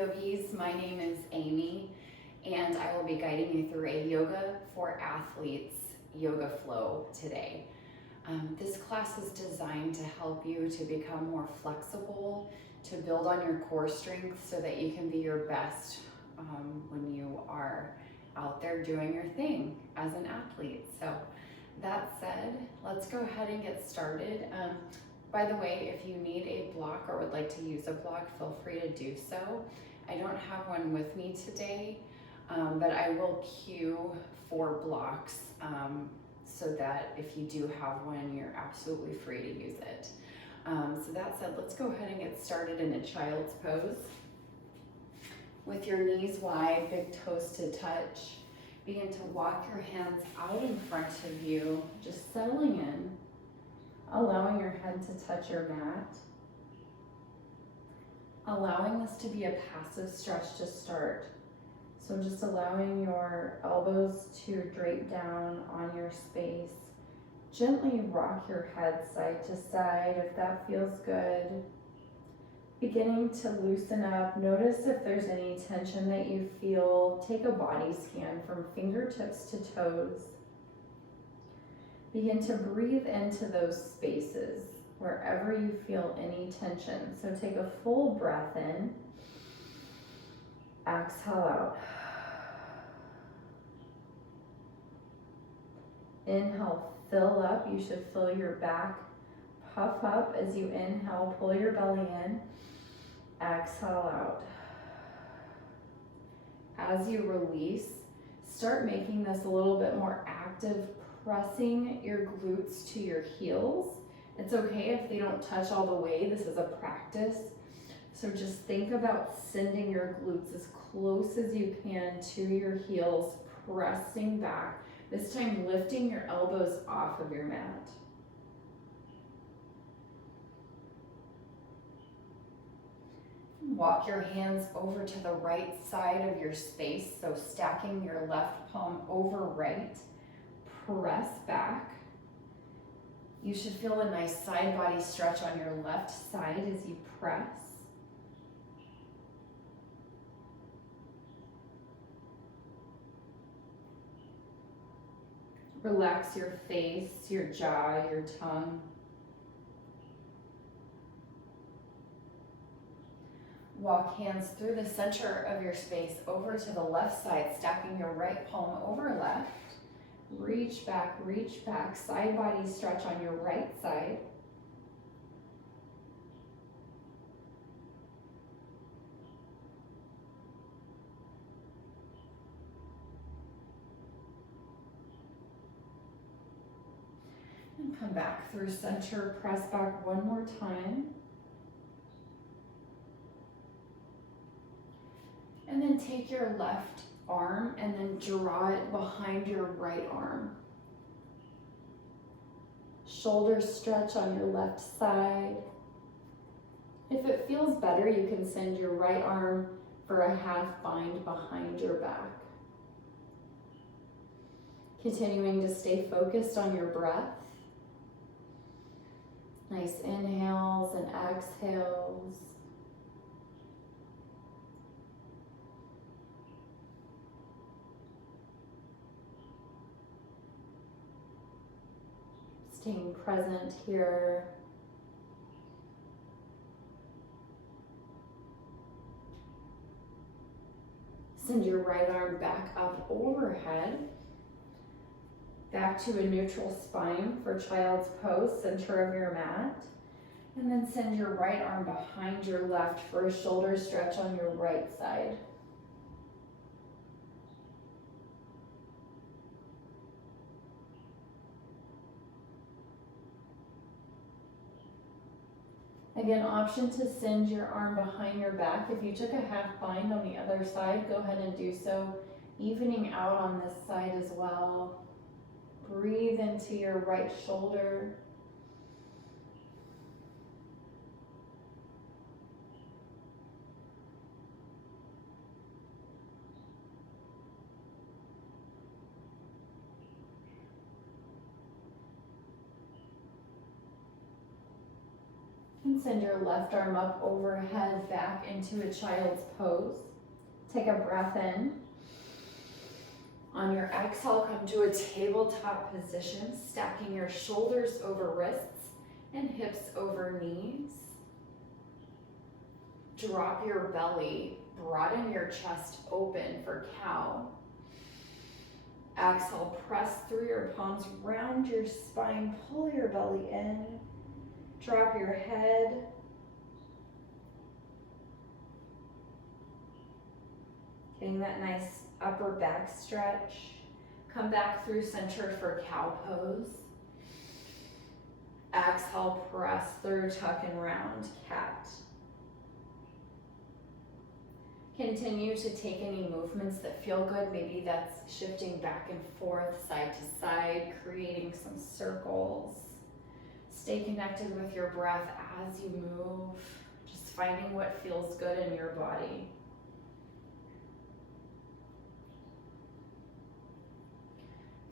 Yogis, my name is Amy, and I will be guiding you through a Yoga for Athletes yoga flow today. This class is designed to help you to become more flexible, to build on your core strength so that you can be your best when you are out there doing your thing as an athlete. So that said, let's go ahead and get started. By the way, if you need a block or would like to use a block, feel free to do so. I don't have one with me today, but I will queue for blocks so that if you do have one, you're absolutely free to use it. So that said, let's go ahead and get started in a child's pose. With your knees wide, big toes to touch. Begin to walk your hands out in front of you, just settling in, allowing your head to touch your mat. Allowing this to be a passive stretch to start. So just allowing your elbows to drape down on your space. Gently rock your head side to side if that feels good. Beginning to loosen up. Notice if there's any tension that you feel. Take a body scan from fingertips to toes. Begin to breathe into those spaces wherever you feel any tension. So take a full breath in. Exhale out. Inhale, fill up. You should fill your back. Puff up as you inhale, pull your belly in. Exhale out. As you release, start making this a little bit more active, pressing your glutes to your heels. It's okay if they don't touch all the way. This is a practice. So just think about sending your glutes as close as you can to your heels, pressing back. This time lifting your elbows off of your mat. Walk your hands over to the right side of your space, so stacking your left palm over right. Press back. You should feel a nice side body stretch on your left side as you press. Relax your face, your jaw, your tongue. Walk hands through the center of your space over to the left side, stacking your right palm over left. Reach back, side body stretch on your right side. And come back through center, press back one more time. And then take your left arm and then draw it behind your right arm. Shoulder stretch on your left side. If it feels better, you can send your right arm for a half bind behind your back. Continuing to stay focused on your breath. Nice inhales and exhales. Staying present here. Send your right arm back up overhead. Back to a neutral spine for child's pose, center of your mat. And then send your right arm behind your left for a shoulder stretch on your right side. Again, option to send your arm behind your back. If you took a half bind on the other side, go ahead and do so. Evening out on this side as well. Breathe into your right shoulder. And Send your left arm up overhead, back into a child's pose. Take a breath in. On your exhale, come to a tabletop position, stacking your shoulders over wrists and hips over knees. Drop your belly, broaden your chest open for cow. Exhale, press through your palms, round your spine, pull your belly in. Drop your head. Getting that nice upper back stretch. Come back through center for cow pose. Exhale, press through, tuck and round, cat. Continue to take any movements that feel good. Maybe that's shifting back and forth, side to side, creating some circles. Stay connected with your breath as you move, just finding what feels good in your body.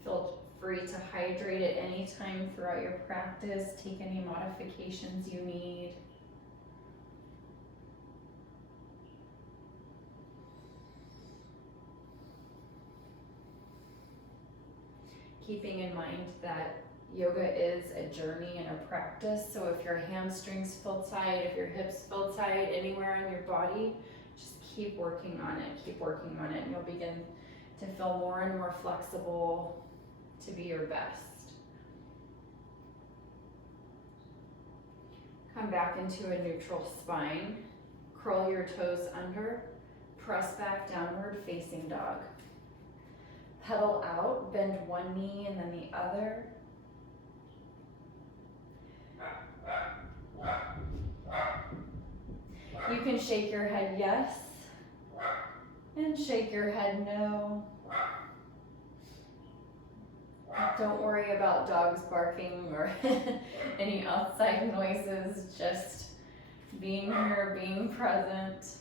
Feel free to hydrate at any time throughout your practice. Take any modifications you need. Keeping in mind that yoga is a journey and a practice, so if your hamstrings feel tight, if your hips feel tight, anywhere on your body, just keep working on it, and you'll begin to feel more and more flexible to be your best. Come back into a neutral spine, curl your toes under, press back downward facing dog. Pedal out, bend one knee and then the other. You can shake your head yes, and shake your head no. Don't worry about dogs barking or any outside noises, just being here, being present.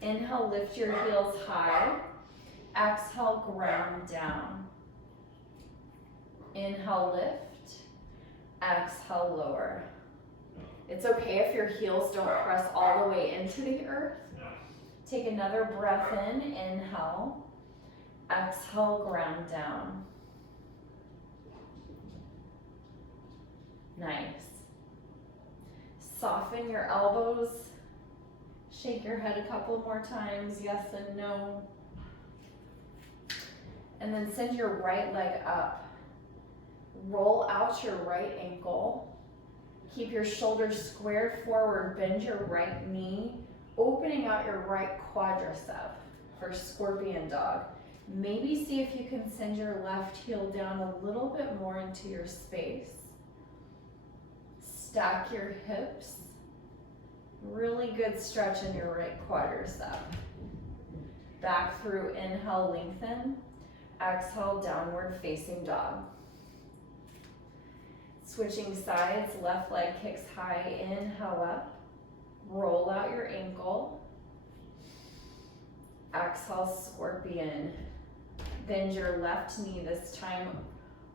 Inhale, lift your heels high. Exhale, ground down. Inhale, lift. Exhale, lower. It's okay if your heels don't press all the way into the earth. Take another breath in, inhale. Exhale, ground down. Nice. Soften your elbows. Shake your head a couple more times, yes and no. And then send your right leg up. Roll out your right ankle. Keep your shoulders squared forward, bend your right knee, opening out your right quadricep for scorpion dog. Maybe see if you can send your left heel down a little bit more into your space. Stack your hips. Really good stretch in your right quadricep. Back through, inhale, lengthen. Exhale, downward facing dog. Switching sides, left leg kicks high, inhale up. Roll out your ankle. Exhale, scorpion. Bend your left knee this time,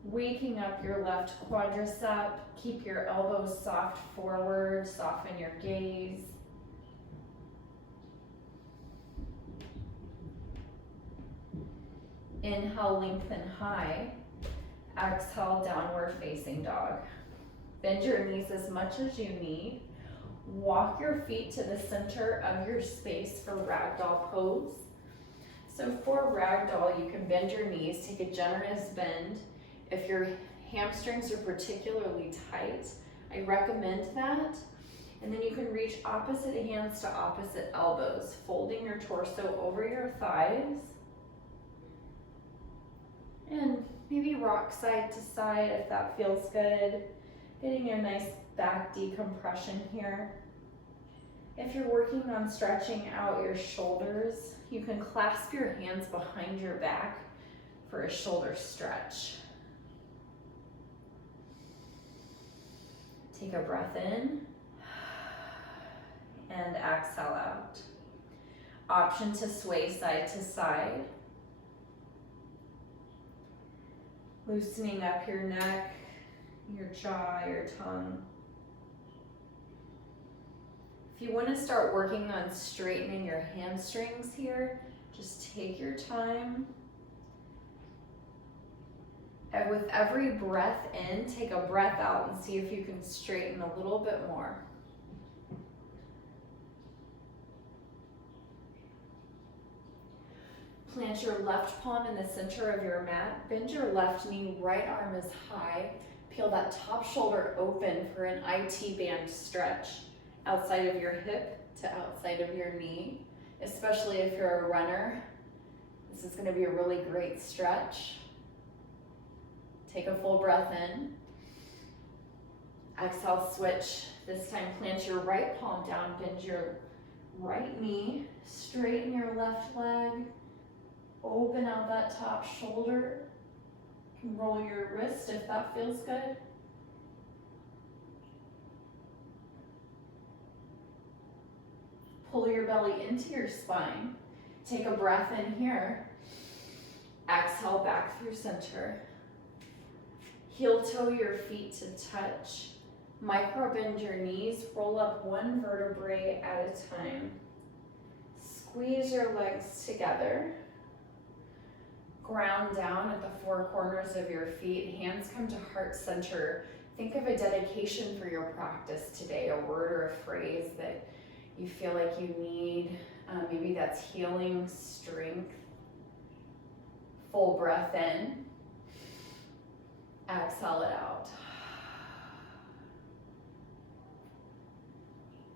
waking up your left quadricep. Keep your elbows soft forward, soften your gaze. Inhale, lengthen high. Exhale, downward facing dog. Bend your knees as much as you need. Walk your feet to the center of your space for ragdoll pose. So for ragdoll, you can bend your knees, take a generous bend. If your hamstrings are particularly tight, I recommend that. And then you can reach opposite hands to opposite elbows, folding your torso over your thighs. And maybe rock side to side if that feels good. Getting a nice back decompression here. If you're working on stretching out your shoulders, you can clasp your hands behind your back for a shoulder stretch. Take a breath in and exhale out. Option to sway side to side. Loosening up your neck, your jaw, your tongue. If you want to start working on straightening your hamstrings here, just take your time. And with every breath in, take a breath out and see if you can straighten a little bit more. Plant your left palm in the center of your mat. Bend your left knee, right arm is high. Peel that top shoulder open for an IT band stretch. Outside of your hip to outside of your knee, especially if you're a runner. This is going to be a really great stretch. Take a full breath in. Exhale, switch. This time plant your right palm down, bend your right knee, straighten your left leg, open out that top shoulder. You can roll your wrist if that feels good. Pull your belly into your spine. Take a breath in here. Exhale back through center. Heel toe your feet to touch. Micro bend your knees. Roll up one vertebrae at a time. Squeeze your legs together. Ground down at the four corners of your feet. Hands come to heart center. Think of a dedication for your practice today, a word or a phrase that you feel like you need. Maybe that's healing, strength. Full breath in. Exhale it out.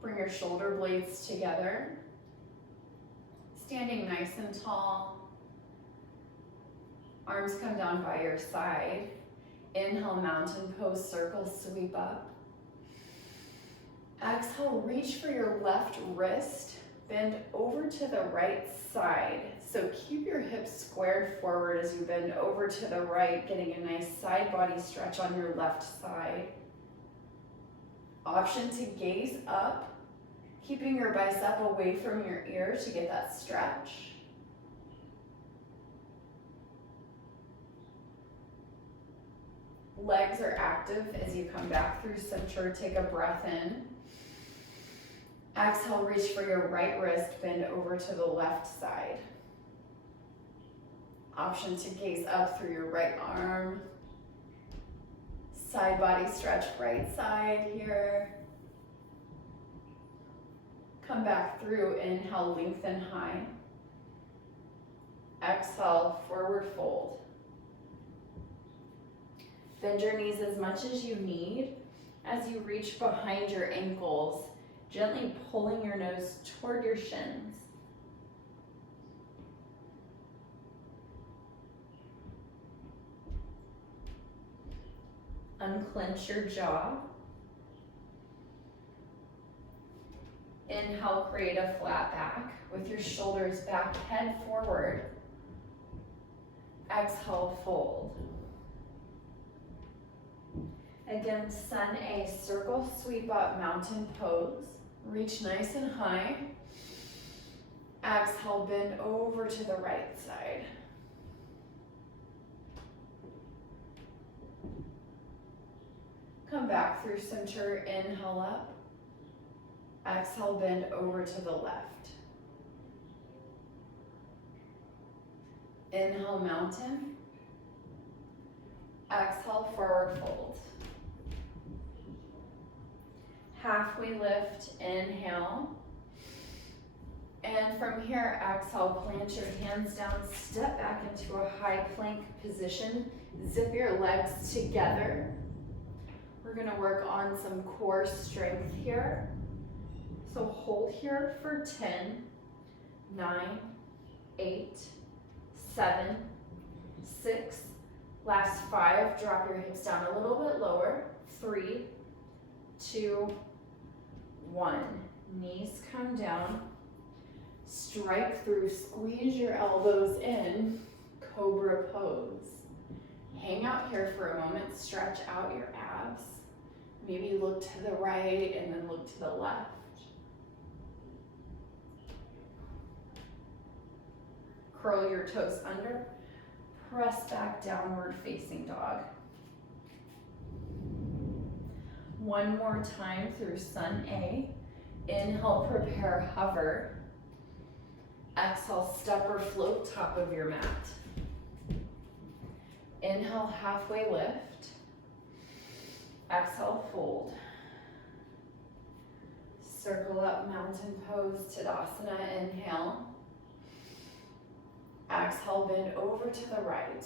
Bring your shoulder blades together. Standing nice and tall. Arms come down by your side. Inhale, mountain pose, circle, sweep up. Exhale, reach for your left wrist, bend over to the right side. So keep your hips squared forward as you bend over to the right, getting a nice side body stretch on your left side. Option to gaze up, keeping your bicep away from your ear to get that stretch. Legs are active as you come back through center. Take a breath in. Exhale, reach for your right wrist, bend over to the left side. Option to gaze up through your right arm. Side body stretch, right side here. Come back through, inhale, lengthen high. Exhale, forward fold. Bend your knees as much as you need as you reach behind your ankles, gently pulling your nose toward your shins. Unclench your jaw. Inhale, create a flat back with your shoulders back, head forward. Exhale, fold. Again, sun A, circle, sweep up, mountain pose. Reach nice and high. Exhale, bend over to the right side. Come back through center, inhale up. Exhale, bend over to the left. Inhale, mountain. Exhale, forward fold. Halfway lift, inhale. And from here, exhale, plant your hands down, step back into a high plank position. Zip your legs together. We're gonna work on some core strength here. So hold here for 10, 9, 8, 7, 6, last 5, drop your hips down a little bit lower, 3, 2, 1. Knees come down, strike through, squeeze your elbows in, cobra pose. Hang out here for a moment, stretch out your abs. Maybe look to the right and then look to the left. Curl your toes under, press back, downward facing dog. One more time through sun A. Inhale, prepare, hover. Exhale, step or float top of your mat. Inhale, halfway lift. Exhale, fold. Circle up, mountain pose, Tadasana, inhale. Exhale, bend over to the right.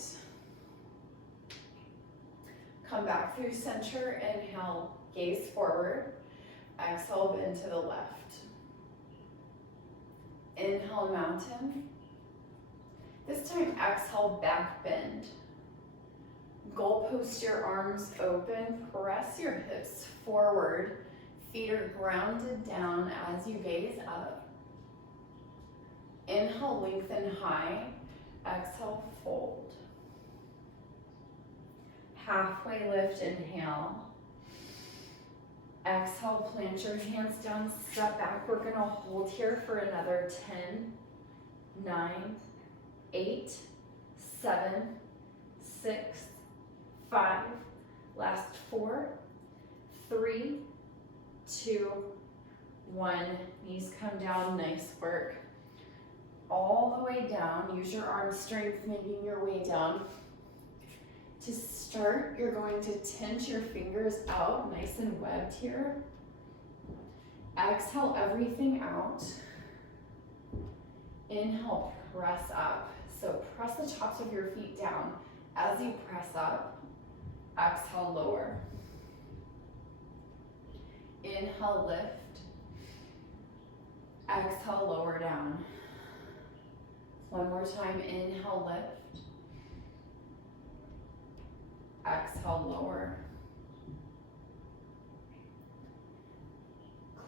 Come back through center, inhale, gaze forward. Exhale, bend to the left. Inhale, mountain. This time, exhale, back bend. Goal post your arms open, press your hips forward. Feet are grounded down as you gaze up. Inhale, lengthen high. Exhale, fold. Halfway lift, inhale. Exhale, plant your hands down, step back. We're gonna hold here for another 10, 9, 8, 7, 6, 5, last 4, 3, 2, 1. Knees come down, nice work. All the way down, use your arm strength, making your way down. To start, you're going to tense your fingers out, nice and webbed here. Exhale everything out. Inhale, press up. So press the tops of your feet down. As you press up, exhale, lower. Inhale, lift. Exhale, lower down. One more time, inhale, lift. Exhale, lower.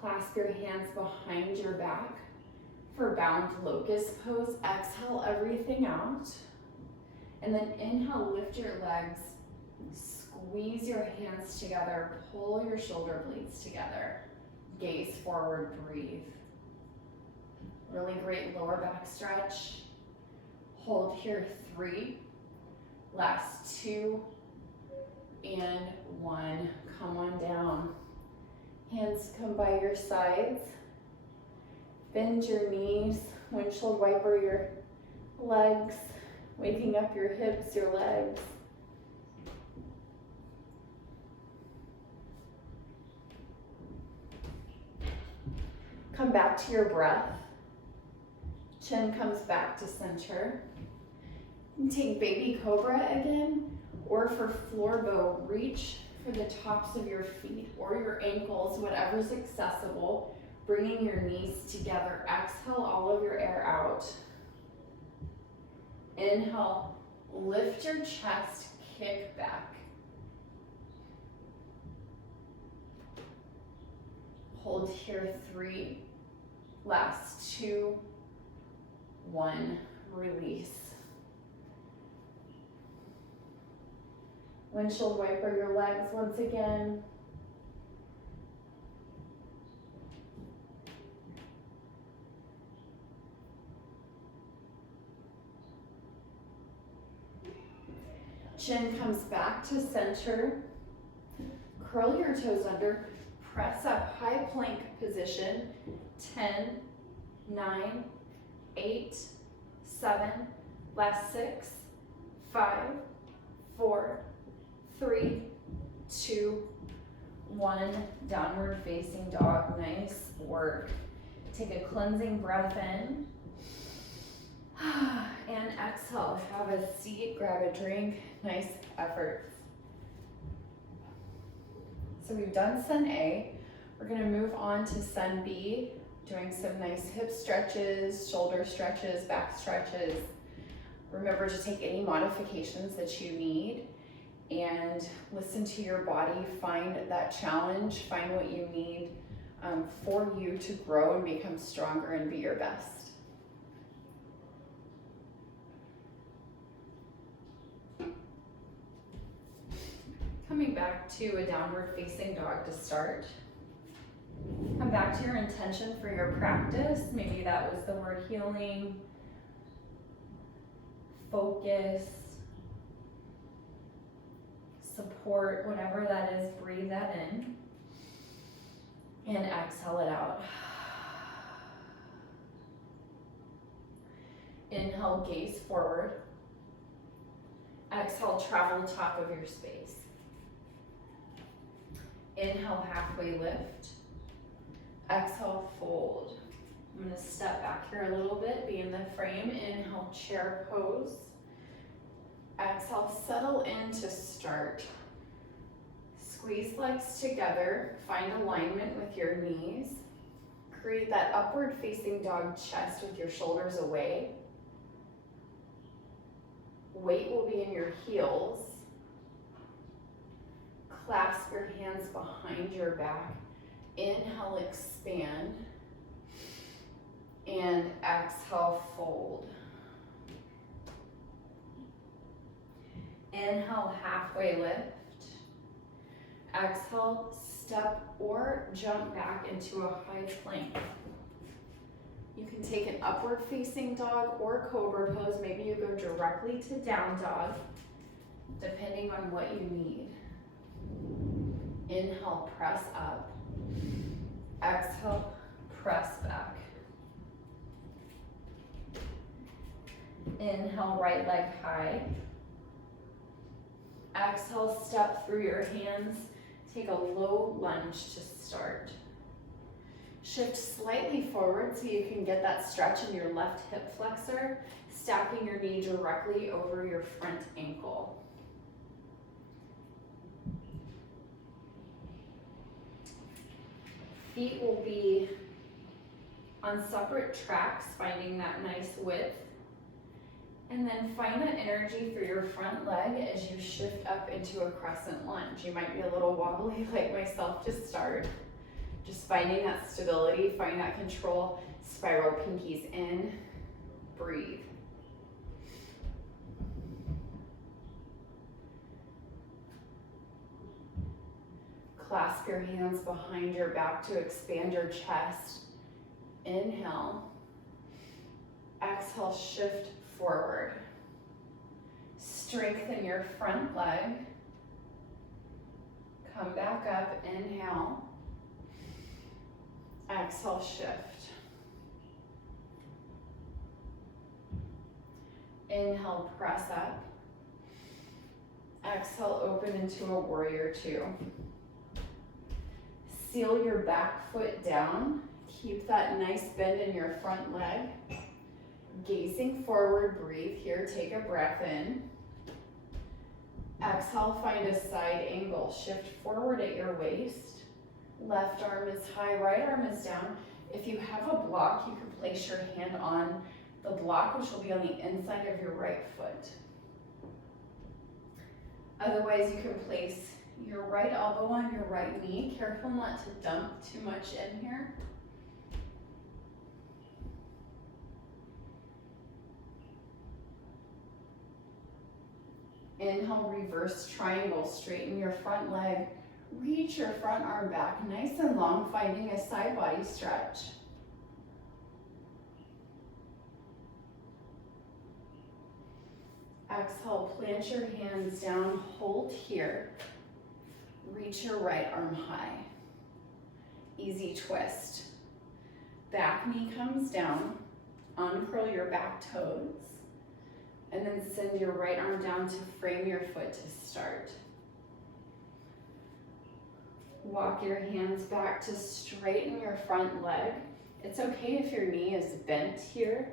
Clasp your hands behind your back for bound locust pose. Exhale everything out. And then inhale, lift your legs. Squeeze your hands together. Pull your shoulder blades together. Gaze forward, breathe. Really great lower back stretch. Hold here, 3. Last 2. And 1, come on down. Hands come by your sides. Bend your knees, windshield wiper your legs, waking up your hips, your legs. Come back to your breath. Chin comes back to center. And take baby cobra again. Or for floor bow, reach for the tops of your feet or your ankles, whatever's accessible, bringing your knees together. Exhale all of your air out. Inhale, lift your chest, kick back. Hold here, 3, last 2, 1, release. Windshield wiper your legs once again. Chin comes back to center. Curl your toes under. Press up, high plank position. 10, 9, 8, 7, last 6, 5, 4, 3, 2, 1, downward facing dog. Nice work. Take a cleansing breath in. And exhale. Have a seat, grab a drink. Nice effort. So we've done Sun A. We're gonna move on to Sun B, doing some nice hip stretches, shoulder stretches, back stretches. Remember to take any modifications that you need and listen to your body, find that challenge, find what you need for you to grow and become stronger and be your best. Coming back to a downward facing dog to start. Come back to your intention for your practice. Maybe that was the word healing, focus, support, whatever that is, breathe that in. And exhale it out. Inhale, gaze forward. Exhale, travel top of your space. Inhale, halfway lift. Exhale, fold. I'm going to step back here a little bit, be in the frame. Inhale, chair pose. Exhale, settle in to start. Squeeze legs together, find alignment with your knees. Create that upward facing dog chest with your shoulders away. Weight will be in your heels. Clasp your hands behind your back. Inhale, expand. And exhale, fold. Inhale, halfway lift. Exhale, step or jump back into a high plank. You can take an upward facing dog or cobra pose. Maybe you go directly to down dog, depending on what you need. Inhale, press up. Exhale, press back. Inhale, right leg high. Exhale, step through your hands. Take a low lunge to start. Shift slightly forward so you can get that stretch in your left hip flexor, stacking your knee directly over your front ankle. Feet will be on separate tracks, finding that nice width. And then find that energy through your front leg as you shift up into a crescent lunge. You might be a little wobbly like myself to start. Just finding that stability, find that control. Spiral pinkies in, breathe. Clasp your hands behind your back to expand your chest. Inhale. Exhale, shift forward. Strengthen your front leg. Come back up, inhale. Exhale, shift. Inhale, press up. Exhale, open into a warrior two. Seal your back foot down. Keep that nice bend in your front leg. Gazing forward, breathe here, take a breath in. Exhale, find a side angle. Shift forward at your waist. Left arm is high, right arm is down. If you have a block, you can place your hand on the block, which will be on the inside of your right foot. Otherwise, you can place your right elbow on your right knee. Careful not to dump too much in here. Inhale, reverse triangle, straighten your front leg, reach your front arm back, nice and long, finding a side body stretch. Exhale, plant your hands down, hold here, reach your right arm high. Easy twist. Back knee comes down, uncurl your back toes. And then send your right arm down to frame your foot to start. Walk your hands back to straighten your front leg. It's okay if your knee is bent here.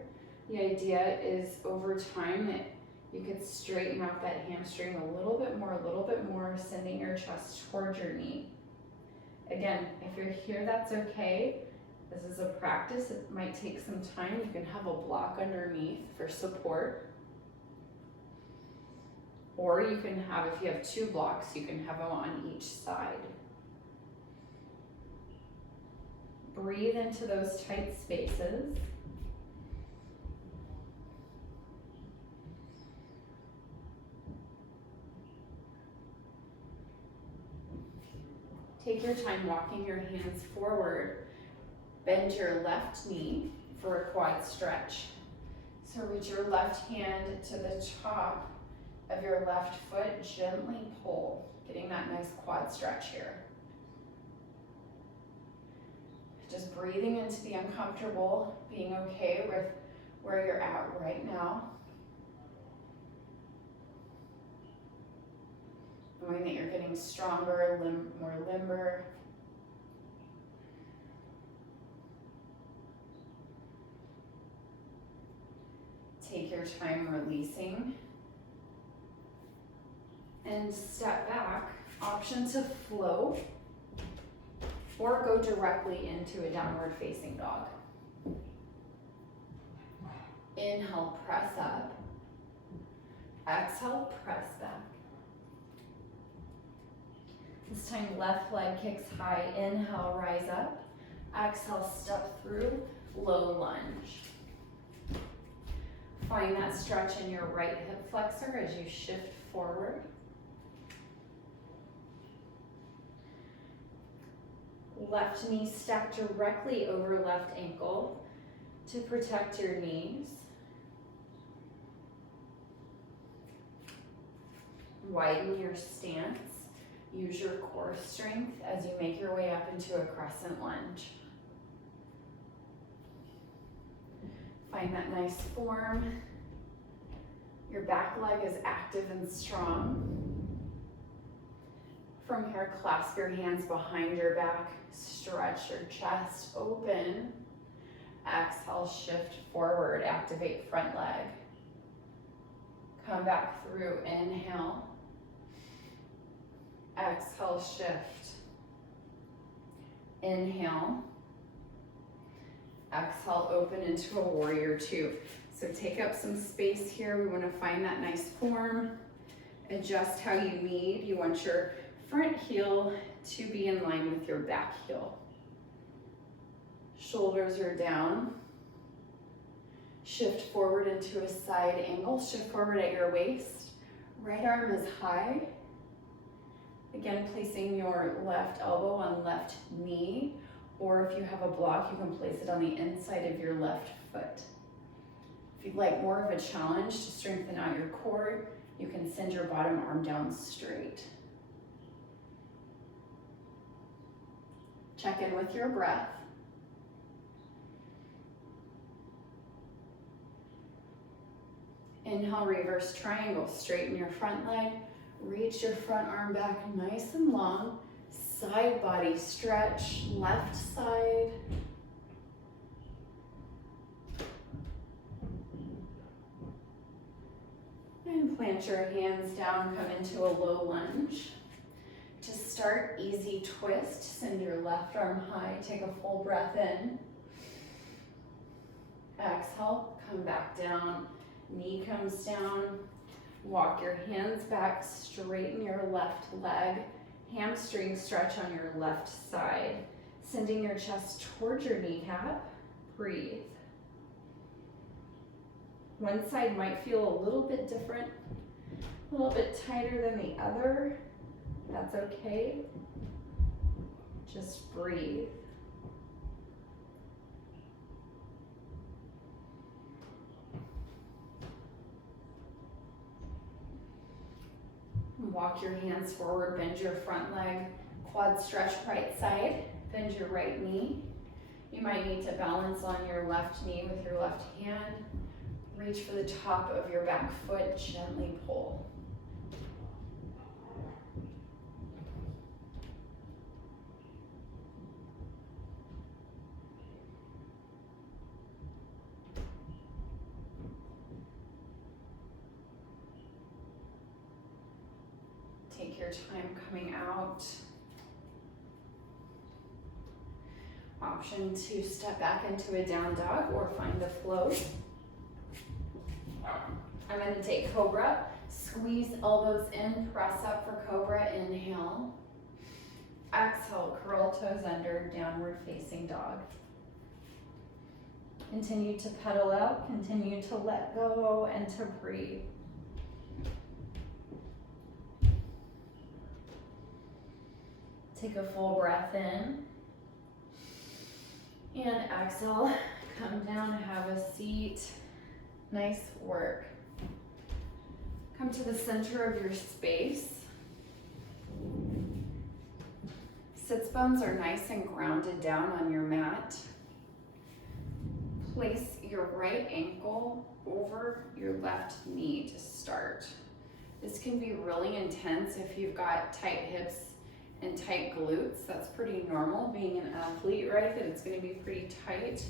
The idea is over time that you could straighten out that hamstring a little bit more, sending your chest towards your knee. Again, if you're here, that's okay. This is a practice. It might take some time. You can have a block underneath for support. Or you can have, if you have two blocks, you can have them on each side. Breathe into those tight spaces. Take your time walking your hands forward. Bend your left knee for a quad stretch. So reach your left hand to the top of your left foot, gently pull, getting that nice quad stretch here. Just breathing into the uncomfortable, being okay with where you're at right now. Knowing that you're getting stronger, more limber. Take your time releasing. And step back, option to float or go directly into a downward facing dog. Inhale, press up. Exhale, press back. This time, left leg kicks high. Inhale, rise up. Exhale, step through, low lunge. Find that stretch in your right hip flexor as you shift forward. Left knee stacked directly over left ankle to protect your knees. Widen your stance. Use your core strength as you make your way up into a crescent lunge. Find that nice form. Your back leg is active and strong. From here, clasp your hands behind your back. Stretch your chest open. Exhale, shift forward. Activate front leg. Come back through. Inhale. Exhale, shift. Inhale. Exhale, open into a warrior two. So take up some space here. We want to find that nice form. Adjust how you need. You want your front heel to be in line with your back heel. Shoulders are down. Shift forward into a side angle. Shift forward at your waist. Right arm is high. Again, placing your left elbow on left knee, or if you have a block, you can place it on the inside of your left foot. If you'd like more of a challenge to strengthen out your core, you can send your bottom arm down straight. Check in with your breath. Inhale, reverse triangle. Straighten your front leg. Reach your front arm back nice and long. Side body stretch, left side. And plant your hands down, come into a low lunge. To start, easy twist. Send your left arm high. Take a full breath in. Exhale, come back down. Knee comes down. Walk your hands back, straighten your left leg, hamstring stretch on your left side, sending your chest towards your kneecap. Breathe. One side might feel a little bit different, a little bit tighter than the other. That's okay. Just breathe. Walk your hands forward, bend your front leg, quad stretch right side, bend your right knee. You might need to balance on your left knee with your left hand. Reach for the top of your back foot, gently pull. Take your time coming out. Option to step back into a down dog or find a float. I'm going to take Cobra. Squeeze elbows in, press up for Cobra. Inhale. Exhale, curl toes under, downward facing dog. Continue to pedal out, continue to let go and to breathe. Take a full breath in. And exhale, come down, have a seat. Nice work. Come to the center of your space. Sits bones are nice and grounded down on your mat. Place your right ankle over your left knee to start. This can be really intense if you've got tight hips and tight glutes. That's pretty normal being an athlete, right? That it's going to be pretty tight.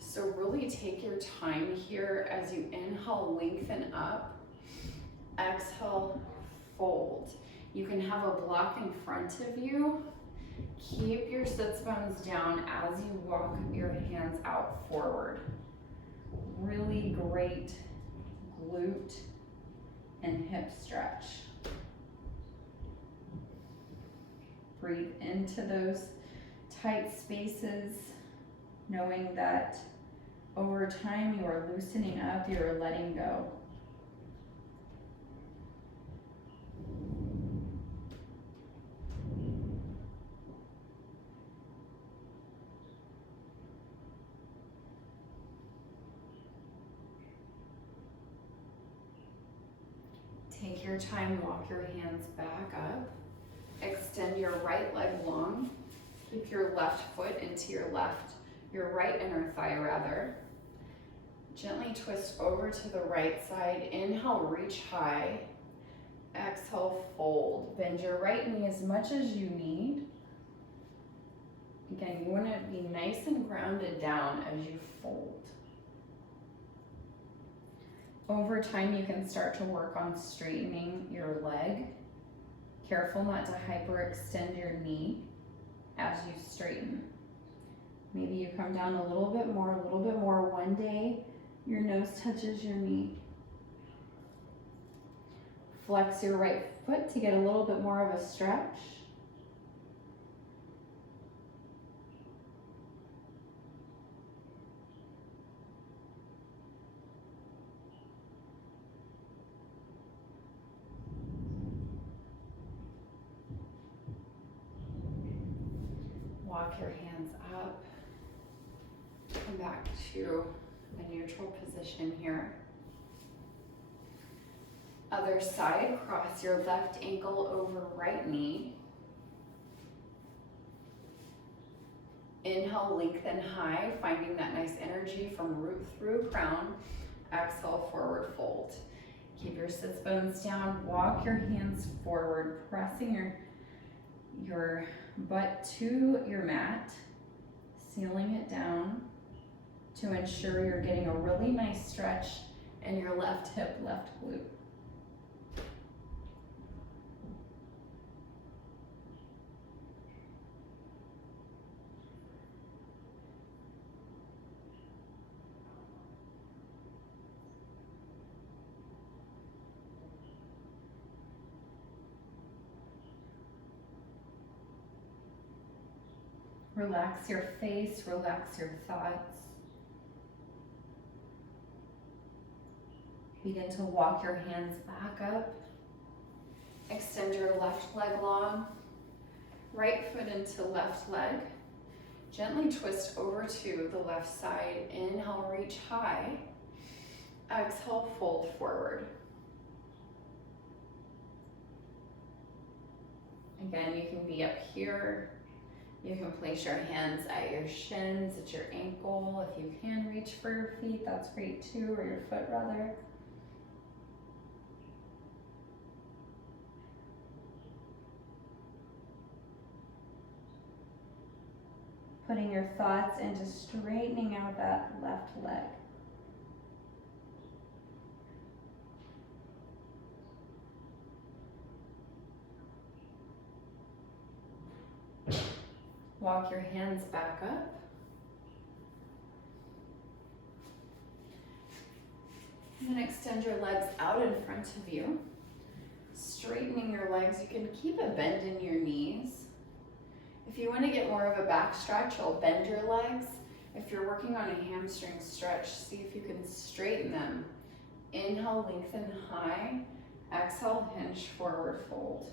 So really take your time here as you inhale, lengthen up. Exhale, fold. You can have a block in front of you. Keep your sits bones down as you walk your hands out forward. Really great glute and hip stretch. Breathe into those tight spaces, knowing that over time you are loosening up, you are letting go. Take your time, walk your hands back up. Extend your right leg long. Keep your left foot into your right inner thigh rather. Gently twist over to the right side. Inhale, reach high. Exhale, fold. Bend your right knee as much as you need. Again, you want to be nice and grounded down as you fold. Over time, you can start to work on straightening your leg. Careful not to hyperextend your knee as you straighten. Maybe you come down a little bit more. One day, your nose touches your knee. Flex your right foot to get a little bit more of a stretch. Walk your hands up. Come back to a neutral position here. Other side, cross your left ankle over right knee. Inhale, lengthen high, finding that nice energy from root through crown. Exhale, forward fold. Keep your sits bones down. Walk your hands forward, pressing your butt to your mat, sealing it down to ensure you're getting a really nice stretch in your left hip, left glute. Relax your face, relax your thoughts. Begin to walk your hands back up. Extend your left leg long. Right foot into left leg. Gently twist over to the left side. Inhale, reach high. Exhale, fold forward. Again, you can be up here. You can place your hands at your shins, at your ankle. If you can reach for your feet, that's great too, or your foot rather. Putting your thoughts into straightening out that left leg. Walk your hands back up. And then extend your legs out in front of you. Straightening your legs, you can keep a bend in your knees. If you want to get more of a back stretch, you'll bend your legs. If you're working on a hamstring stretch, see if you can straighten them. Inhale, lengthen high. Exhale, hinge, forward fold.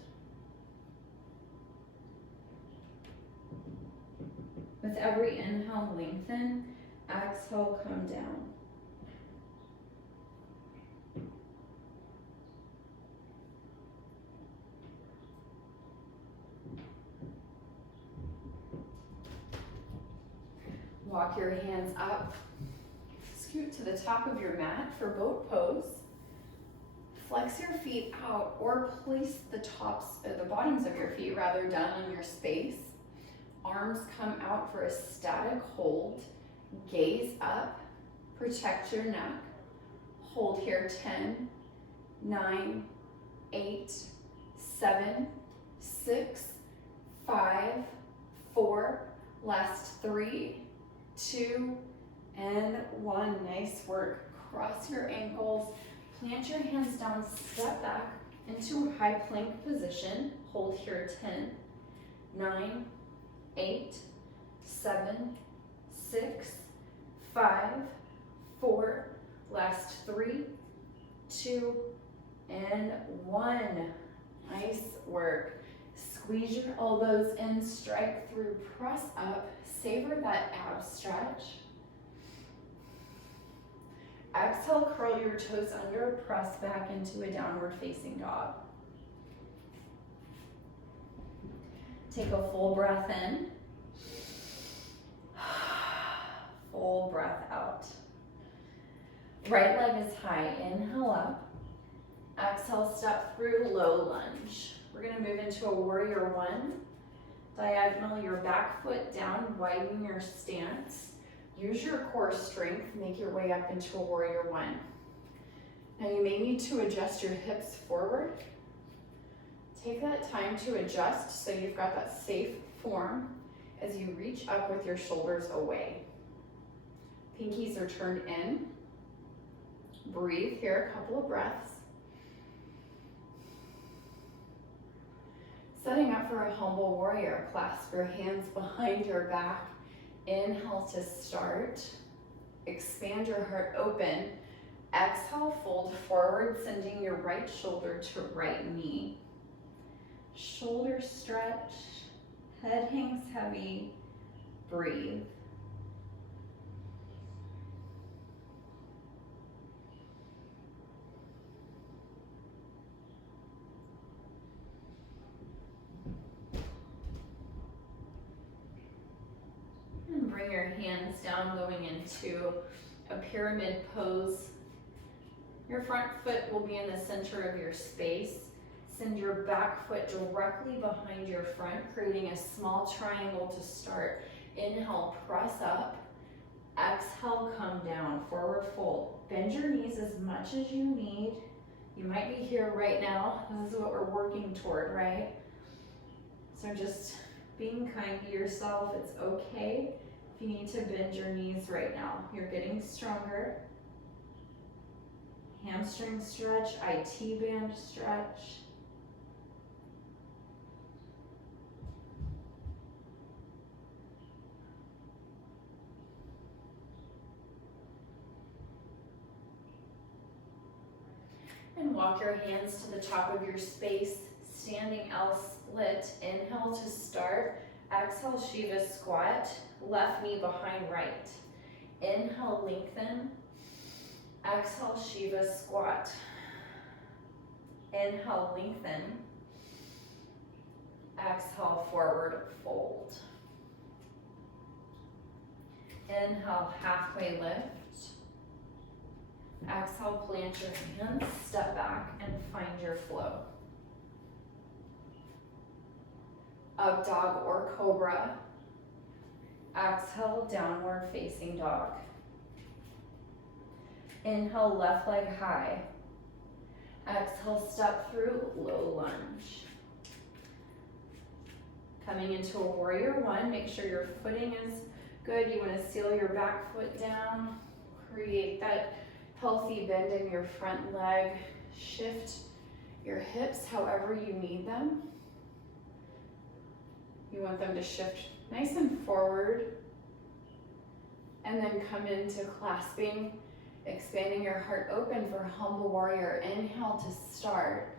With every inhale, lengthen. Exhale, come down. Walk your hands up. Scoot to the top of your mat for boat pose. Flex your feet out or place the bottoms of your feet rather down on your space. Arms come out for a static hold. Gaze up. Protect your neck. Hold here 10, 9, 8, 7, 6, 5, 4. Last 3, 2, and 1. Nice work. Cross your ankles. Plant your hands down. Step back into a high plank position. Hold here 10, 9, 8, 7, 6, 5, 4. Last 3, 2, and 1. Nice work. Squeeze your elbows in, strike through, press up, savor that ab stretch. Exhale, curl your toes under, press back into a downward facing dog. Take a full breath in. Full breath out. Right leg is high, inhale up. Exhale, step through, low lunge. We're gonna move into a warrior one. Diagonal your back foot down, widen your stance. Use your core strength, make your way up into a warrior one. Now you may need to adjust your hips forward. Take that time to adjust so you've got that safe form as you reach up with your shoulders away. Pinkies are turned in. Breathe here, a couple of breaths. Setting up for a humble warrior, clasp your hands behind your back. Inhale to start. Expand your heart open. Exhale, fold forward, sending your right shoulder to right knee. Shoulder stretch, head hangs heavy. Breathe. Bring your hands down, going into a pyramid pose. Your front foot will be in the center of your space. Send your back foot directly behind your front, creating a small triangle to start. Inhale, press up. Exhale, come down, forward fold. Bend your knees as much as you need. You might be here right now. This is what we're working toward, right? So just being kind to yourself. It's okay if you need to bend your knees right now. You're getting stronger. Hamstring stretch, IT band stretch. And walk your hands to the top of your space, standing L split. Inhale to start. Exhale, Shiva squat. Left knee behind right. Inhale, lengthen. Exhale, Shiva squat. Inhale, lengthen. Exhale, forward fold. Inhale, halfway lift. Exhale, plant your hands, step back, and find your flow. Up dog or cobra. Exhale, downward facing dog. Inhale, left leg high. Exhale, step through, low lunge. Coming into a warrior one, make sure your footing is good. You want to seal your back foot down. Create that healthy bend in your front leg. Shift your hips however you need them. You want them to shift nice and forward. And then come into clasping, expanding your heart open for humble warrior. Inhale to start.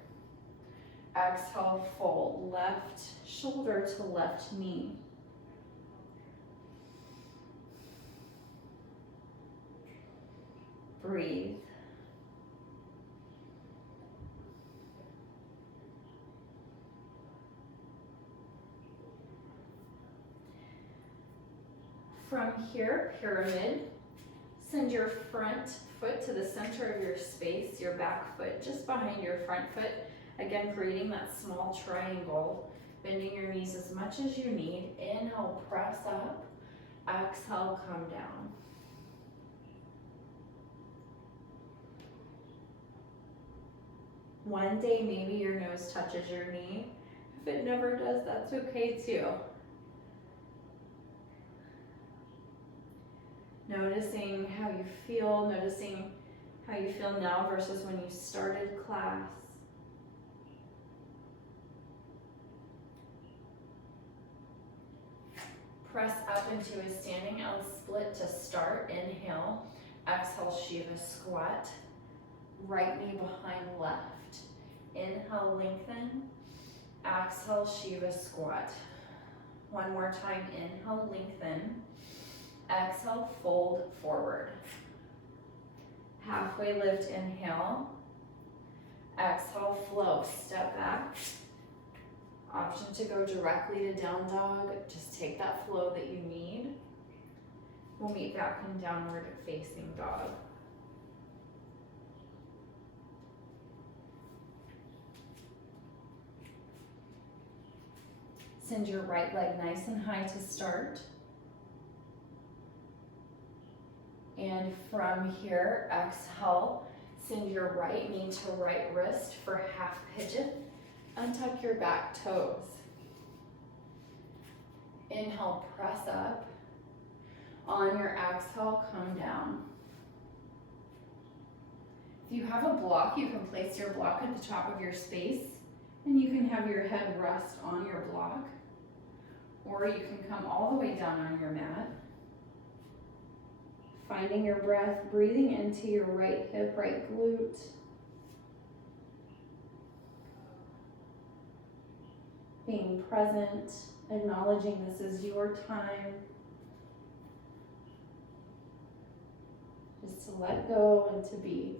Exhale, fold. Left shoulder to left knee. Breathe. From here, pyramid. Send your front foot to the center of your space, your back foot just behind your front foot. Again, creating that small triangle, bending your knees as much as you need. Inhale, press up. Exhale, come down. One day, maybe your nose touches your knee. If it never does, that's okay too. Noticing how you feel, noticing how you feel now versus when you started class. Press up into a standing L split to start. Inhale. Exhale, Shiva squat. Right knee behind left. Inhale, lengthen. Exhale, Shiva squat. One more time. Inhale, lengthen. Exhale, fold forward. Halfway lift, inhale. Exhale, flow. Step back. Option to go directly to down dog. Just take that flow that you need. We'll meet back in downward facing dog. Send your right leg nice and high to start. And from here, exhale, send your right knee to right wrist for half pigeon. Untuck your back toes. Inhale, press up. On your exhale, come down. If you have a block, you can place your block at the top of your space, and you can have your head rest on your block, or you can come all the way down on your mat. Finding your breath, breathing into your right hip, right glute. Being present, acknowledging this is your time. Just to let go and to be.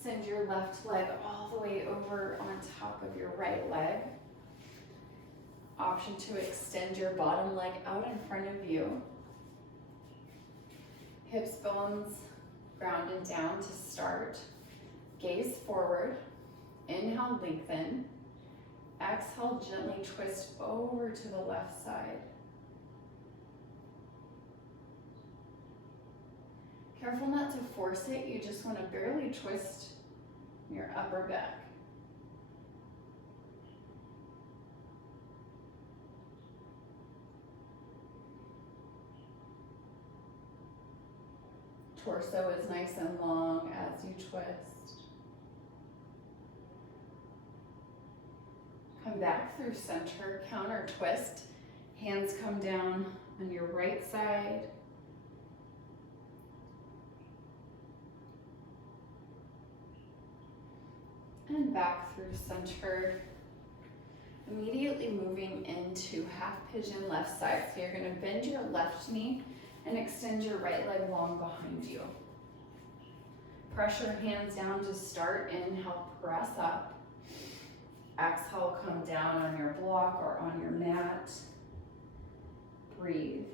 Send your left leg all the way over on top of your right leg. Option to extend your bottom leg out in front of you. Hips, bones grounded down to start. Gaze forward. Inhale, lengthen. Exhale, gently twist over to the left side. Careful not to force it, you just want to barely twist your upper back. Torso is nice and long as you twist. Come back through center, counter twist. Hands come down on your right side. And back through center. Immediately moving into half pigeon left side. So you're going to bend your left knee and extend your right leg long behind you. Press your hands down to start. Inhale, press up. Exhale, come down on your block or on your mat. Breathe.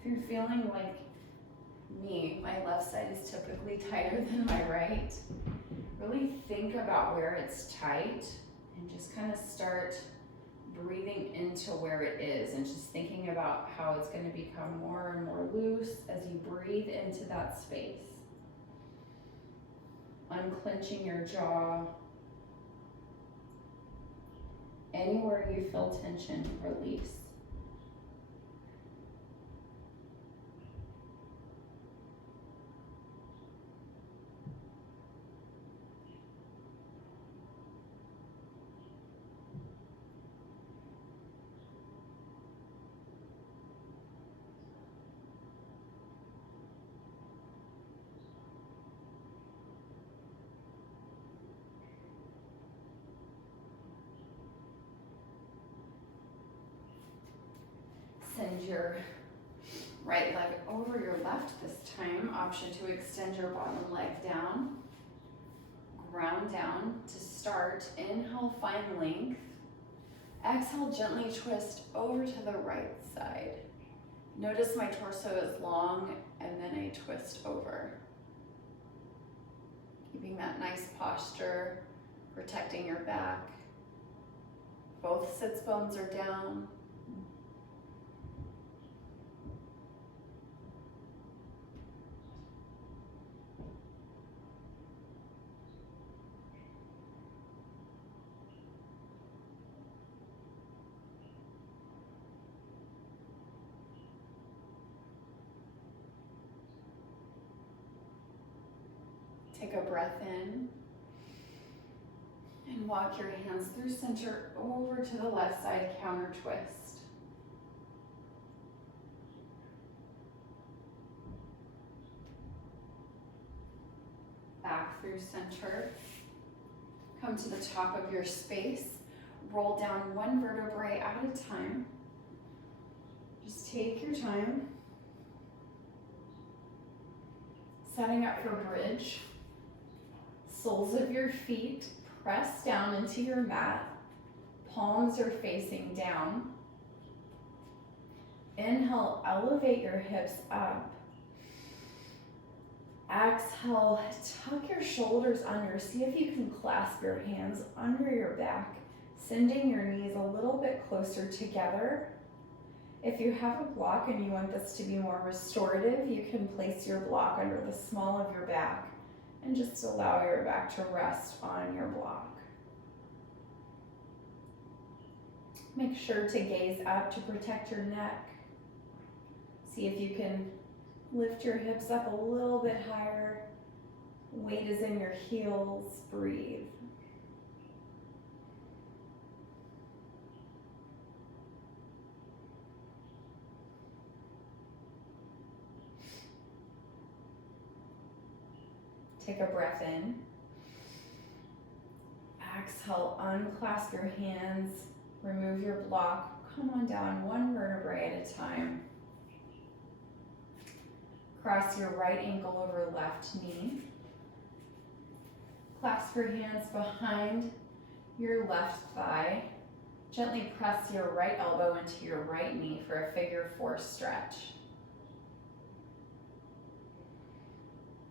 If you're feeling like me, my left side is typically tighter than my right, really think about where it's tight and just kind of start breathing into where it is and just thinking about how it's going to become more and more loose as you breathe into that space. Unclenching your jaw. Anywhere you feel tension, release. Send your right leg over your left this time. Option to extend your bottom leg down. Ground down to start. Inhale, find length. Exhale, gently twist over to the right side. Notice my torso is long and then I twist over. Keeping that nice posture, protecting your back. Both sits bones are down. Take a breath in and walk your hands through center over to the left side, counter twist. Back through center. Come to the top of your space. Roll down one vertebrae at a time. Just take your time. Setting up for bridge. Soles of your feet press down into your mat. Palms are facing down. Inhale, elevate your hips up. Exhale, tuck your shoulders under. See if you can clasp your hands under your back, sending your knees a little bit closer together. If you have a block and you want this to be more restorative, you can place your block under the small of your back and just allow your back to rest on your block. Make sure to gaze up to protect your neck. See if you can lift your hips up a little bit higher. Weight is in your heels. Breathe. Take a breath in. Exhale, unclasp your hands. Remove your block. Come on down one vertebrae at a time. Cross your right ankle over left knee. Clasp your hands behind your left thigh. Gently press your right elbow into your right knee for a figure 4 stretch.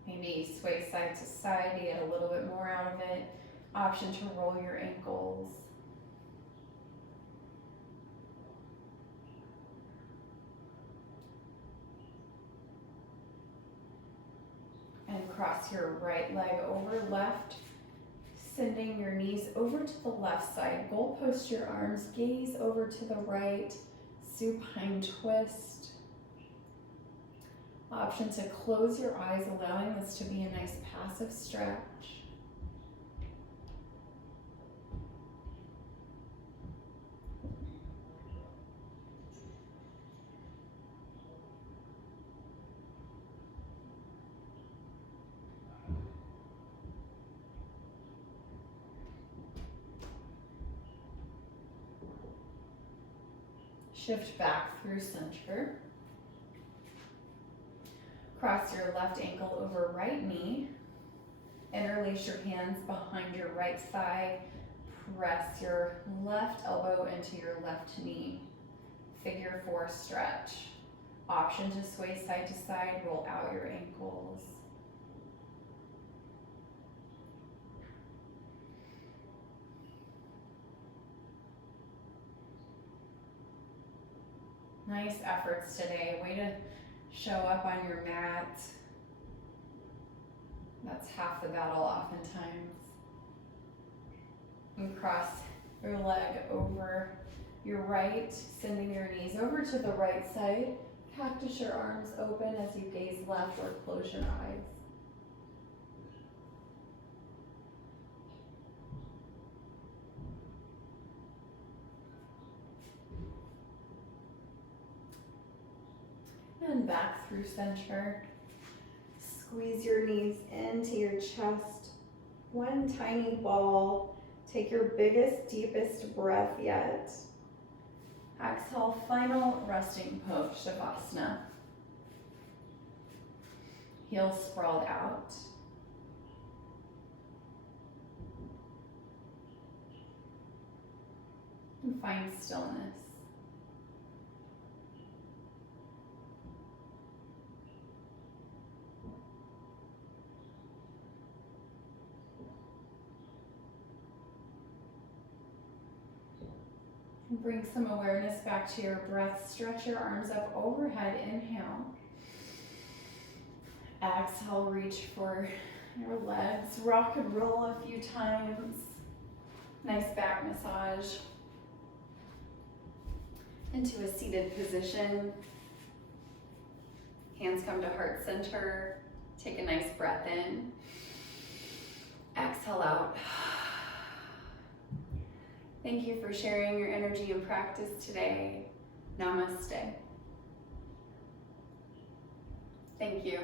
Maybe sway side to side to get a little bit more out of it. Option to roll your ankles. And cross your right leg over left, sending your knees over to the left side. Goalpost your arms, gaze over to the right, supine twist. Option to close your eyes, allowing this to be a nice passive stretch. Shift back through center. Cross your left ankle over right knee. Interlace your hands behind your right thigh. Press your left elbow into your left knee. Figure 4 stretch. Option to sway side to side, roll out your ankles. Nice efforts today. Way to show up on your mat. That's half the battle oftentimes. And cross your leg over your right, sending your knees over to the right side. Cactus your arms open as you gaze left or close your eyes. And back through center. Squeeze your knees into your chest. One tiny ball. Take your biggest, deepest breath yet. Exhale, final resting pose, Shavasana. Heels sprawled out. And find stillness. And bring some awareness back to your breath. Stretch your arms up overhead. Inhale. Exhale, reach for your legs. Rock and roll a few times. Nice back massage. Into a seated position. Hands come to heart center. Take a nice breath in. Exhale out. Thank you for sharing your energy and practice today. Namaste. Thank you.